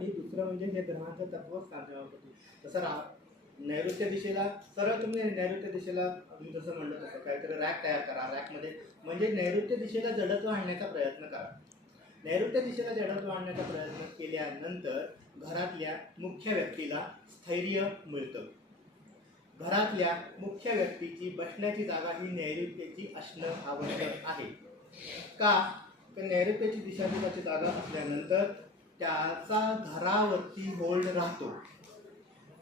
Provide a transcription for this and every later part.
आणि दुसरं म्हणजे हे ग्रहांचं तत्व सांगण्यावरती. तसं नैऋत्य दिशेला सरळ तुम्ही नैऋत्य दिशेला मी जसं म्हणलं तसं काहीतरी रॅक तयार करा. रॅकमध्ये म्हणजे नैऋत्य दिशेला जडत्व आणण्याचा प्रयत्न करा. नैऋत्य दिशेला जडत्व आणण्याचा प्रयत्न केल्यानंतर घरातल्या मुख्य व्यक्तीला स्थैर्य मिळतं. घरातल्या मुख्य व्यक्तीची बसण्याची जागा ही नैऋत्याची असणं आवश्यक आहे. का तर नैऋत्याची दिशाभूलाची जागा असल्यानंतर त्याचा घरावरती होल्ड राहतो.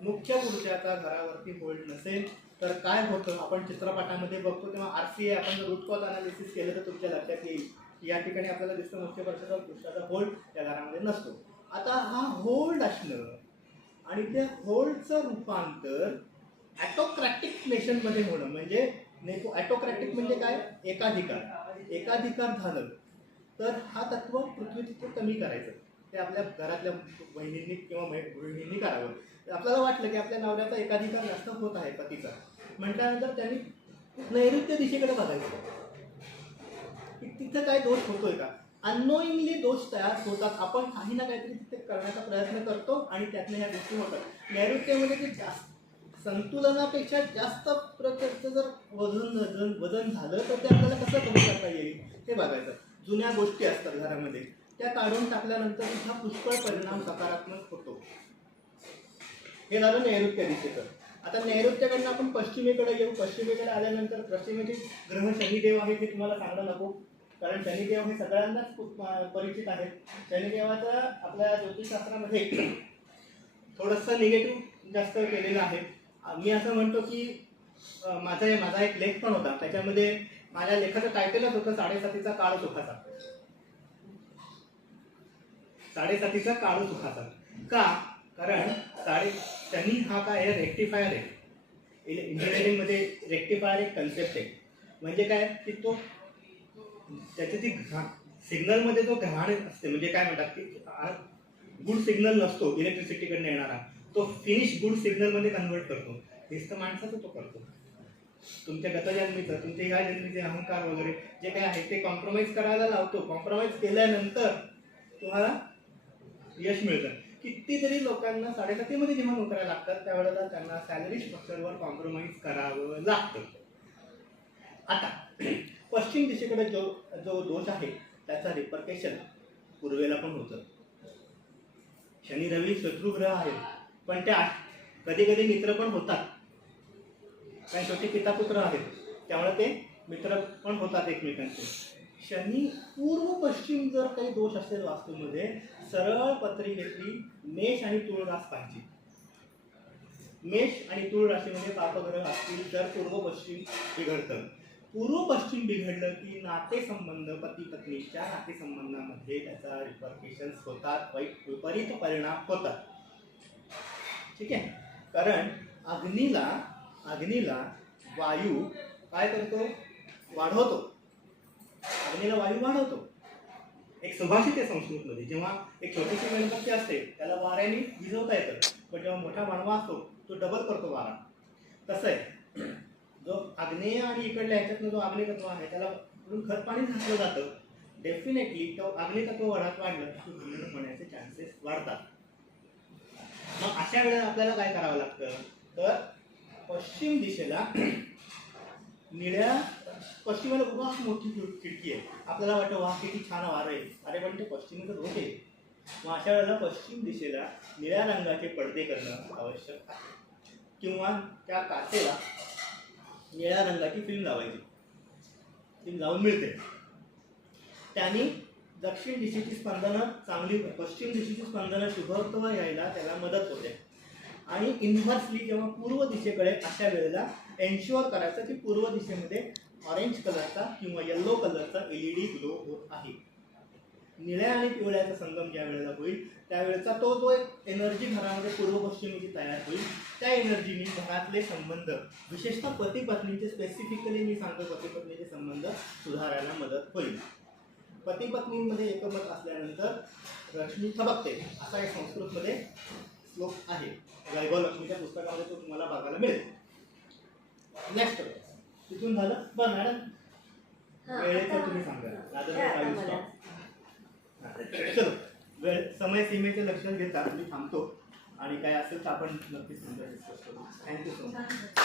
मुख्य पुरुषाचा घरावरती होल्ड नसेल तर काय होतं आपण चित्रपटामध्ये बघतो तेव्हा RCA आपण जर रूट कॉज अनालिसिस केलं तर तुमच्या लक्षात येईल. या ठिकाणी आपल्याला दिसतं मुख्य पुरुषाचा होल्ड त्या घरामध्ये नसतो. आता हा होल्ड असणं आणि त्या होल्डचं रूपांतर ॲटोक्रॅटिक नेशनमध्ये होणं म्हणजे ॲटोक्रॅटिक म्हणजे काय एकाधिकार झालं तर हा तत्व पृथ्वीचं कमी करायचं. ते आपल्या घरातल्या बहिणींनी किंवा गृहिणींनी करावं. आपल्याला वाटलं की आपल्या नवऱ्याचा एकाधिकार जास्त होत आहे पतीचा म्हटल्यानंतर त्यांनी नैऋत्य दिशेकडे बघायचं की तिथं काय दोष होतोय का. अननोईंगली दोष तयार होतात. आपण काही ना काहीतरी तिथे करण्याचा प्रयत्न करतो आणि त्यातनं ह्या गोष्टी होतात. नैऋत्यमध्ये ते जास्त संतुलनापेक्षा जास्त प्रकारचं जर वजन झालं तर ते आपल्याला कसं कमी करता येईल हे बघायचं. जुन्या गोष्टी असतात घरामध्ये त्या काढून टाकल्यानंतर हा पुष्कळ परिणाम सकारात्मक होतो. हे झालं नैऋत्य दिशेचं. आता नैऋत्याकडनं आपण पश्चिमेकडे येऊ. पश्चिमेकडे आल्यानंतर पश्चिमेचे ग्रह शनिदेव आहेत हे तुम्हाला सांगणं नको कारण शनिदेव हे सगळ्यांनाच परिचित आहेत. शनिदेवाचं आपल्या ज्योतिषशास्त्रामध्ये थोडंसं निगेटिव्ह जास्त केलेलं आहे. मी असं म्हणतो की माझा एक लेख पण होता त्याच्यामध्ये माझ्या लेखाचं टायटलच होतं 7:30चा काळ सुखाचा. 7:30चा काळ सुखाचा का कारण शनी हा काय आहे रेक्टिफायर आहे. इंजिनिअरिंगमध्ये रेक्टिफायर एक कन्सेप्ट आहे. म्हणजे काय की तो त्याची जी सिग्नलमध्ये जो घाण असते म्हणजे काय म्हणतात की गुड सिग्नल नसतो इलेक्ट्रिसिटीकडनं येणारा तो फिनिश गुड सिग्नलमध्ये कन्वर्ट करतो. हेच तर माणसाचं तो करतो. तुमच्या गतजन्मीचं तुमच्या ह्या जन्मीचे अहंकार वगैरे जे काय आहे ते कॉम्प्रोमाइज करायला लावतो. कॉम्प्रोमाइज केल्यानंतर तुम्हाला यश मिळतं. कितीतरी लोकांना 7:30मध्ये जेव्हा नोकऱ्या लागतात त्यावेळेला त्यांना सॅलरी स्ट्रक्चरवर कॉम्प्रोमाइज करावं लागतं. आता पश्चिम दिशेकडे जो दोष आहे त्याचा रिपरकेशन पूर्वेला पण होतं. शनी रवी शत्रुग्रह आहेत पण त्या कधी कधी मित्र पण होतात कारण शेवटी पितापुत्र आहेत त्यामुळे ते मित्र पण होतात एकमेकांचे. शनी पूर्व पश्चिम जर काही दोष असेल वास्तूमध्ये सरळ पत्रिकेतली मेष आणि तुळ रास पाहिजे. मेष आणि तुळ राशीमध्ये पापग्रह असतील तर पूर्व पश्चिम बिघडतं. पूर्व पश्चिम बिघडलं की नातेसंबंध पती पत्नीच्या नातेसंबंधामध्ये त्याचा रिपरकेशन्स होतात. विपरीत परिणाम होतात. ठीक आहे कारण अग्नीला वायू काय करतो वाढवतो. अग्नीला वायू वाढवतो. एक सुभाषित आहे संस्कृतमध्ये जेव्हा एक छोटीशी मेणबत्ती असते त्याला वाऱ्याने विझवता येतं पण जेव्हा मोठा मानवा असतो तो डबल करतो वारा. तसं आहे जो आग्नेय आणि इकडल्या ह्याच्यातनं जो आग्नेय तत्व आहे त्याला खत पाणी घातलं जातं. डेफिनेटली तो आग्नेय तत्व वाढलं की भंगण होण्याचे चान्सेस वाढतात. मग अशा वेळेला आपल्याला काय करावं लागतं तर पश्चिम दिशेला पश्चिमेला उभा मोठी खिडकी आहे. आपल्याला वाटतं वा किती छान वारं आहे अरे पण ते पश्चिमेचं दोष आहे. मग अशा वेळेला पश्चिम दिशेला निळ्या रंगाचे पडदे करणं आवश्यक आहे किंवा त्या काचेला निळ्या रंगाची फिल्म लावायची. फिल्म लावून मिळते. त्याने दक्षिण दिशेची स्पंदनं चांगली पश्चिम दिशेची स्पंदनं शुभत्व यायला त्याला मदत होते. आणि इन्व्हर्सली जेव्हा पूर्व दिशेकडे अशा वेळेला एन्श्युअर करायचं की पूर्व दिशेमध्ये ऑरेंज कलरचा किंवा येल्लो कलरचा LED ग्लो होत आहे. निळ्या आणि पिवळ्याचा संगम ज्या वेळेला होईल त्यावेळेचा तो जो एक एनर्जी घरामध्ये पूर्व पश्चिमेची तयार होईल त्या एनर्जीने घरातले संबंध विशेषतः पती पत्नीचे स्पेसिफिकली मी सांगतो पती पत्नीचे संबंध सुधारायला मदत होईल. पती पत्नींमध्ये एकमत असल्यानंतर रश्मी थबकते असा एक संस्कृतमध्ये श्लोक आहे. वैभव लक्ष्मीच्या पुस्तकामध्ये तो तुम्हाला बघायला मिळेल. नेक्स्ट तिथून झालं बरं मॅडम वेळेचं तुम्ही सांगा. चलो समय सीमेचे लक्ष घेता मी थांबतो आणि काय असेल तर आपण नक्कीच तुमच्या डिस्कस करू. Thank you so much.